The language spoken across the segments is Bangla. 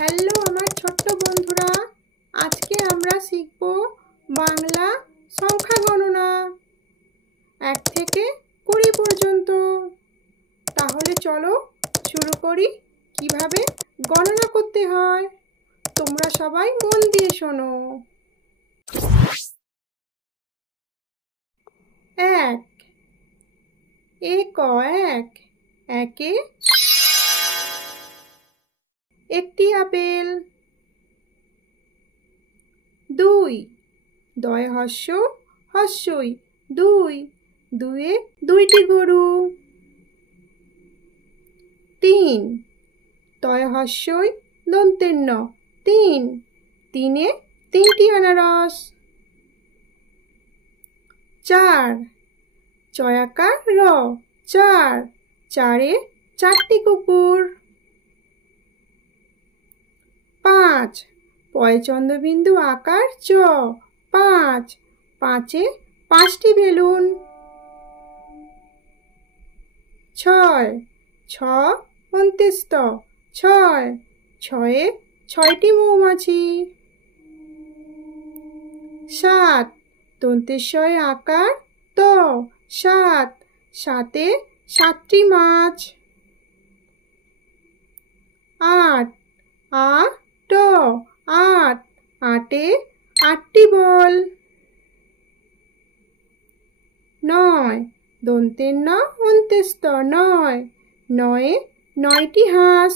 হ্যালো আমার ছোট্ট বন্ধুরা, আজকে আমরা শিখব বাংলা সংখ্যা গণনা 1 থেকে 20 পর্যন্ত। তাহলে চলো শুরু করি কিভাবে গণনা করতে হয়। তোমরা সবাই মন দিয়ে শোনো। 1 এক একে একটি আপেল। 2 দয় হস্যই দুয়ে দুইটি গরু। 3 তয় হস্যই দন্তের ন তিনে তিনটি আনারস। 4 চয়াকার র চারে চারটি কুকুর। 5 পয়চন্দ্রবিন্দু আকার চ পাঁচে 5টি বেলুন। 6 ছ অন্ত্যেস্ত ছয়ে 6টি মৌমাছি। 7 দন্তেশ্বয় আকার ত সাতে 7টি মাছ। 8 আটে 8টি বল। 9 দন্তের ন অন্ত্যেস্ত নয়ে 9টি হাঁস।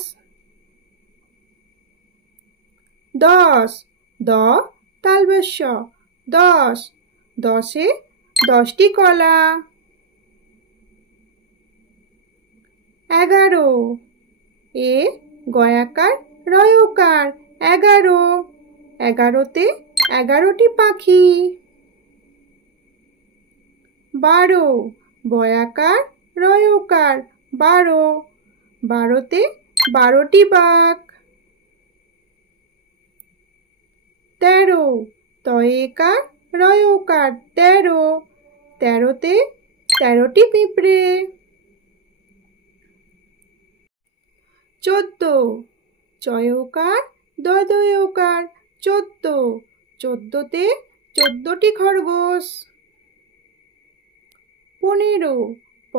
10 দ তালব্য দশে 10টি কলা। 11 এ গয়াকার রয়কার 11তে 11টি পাখি। 12 বয়াকার রয়কার 12তে 12টি বাঘ। 13 তয়েকার রয়কার 13তে 13টি পিঁপড়ে। 14 চয়কার দয়কার 14তে 14টি খরগোশ। 15 প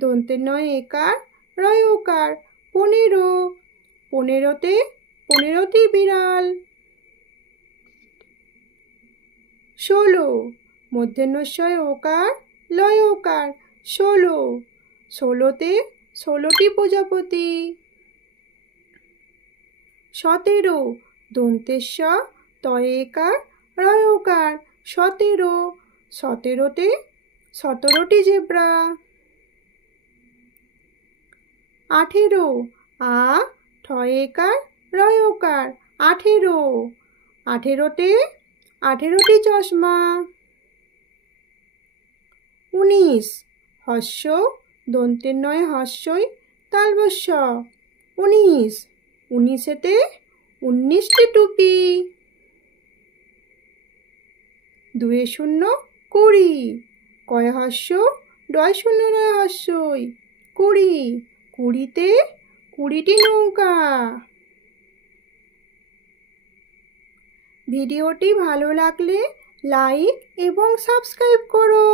দন্তের নয় একার রয়কার 15তে 15টি বিড়াল। 16 মূর্ধন্যস্বয় ওকার লয়কার 16তে 16টি প্রজাপতি। 17 দন্তেশ্ব তয়েকার রয়কার 17তে 17টি জেব্রা। 18 আ ঠয়েকার রয়কার 18তে 18টি চশমা। 19 হস্য দন্তের নয় হস্যই তালব্য 19তে 19টি টুপি। 2 0 20 কয় হস্য ডয় শূন্য রয় হস্যই 20তে 20টি নৌকা। ভিডিওটি ভালো লাগলে লাইক এবং সাবস্ক্রাইব করো।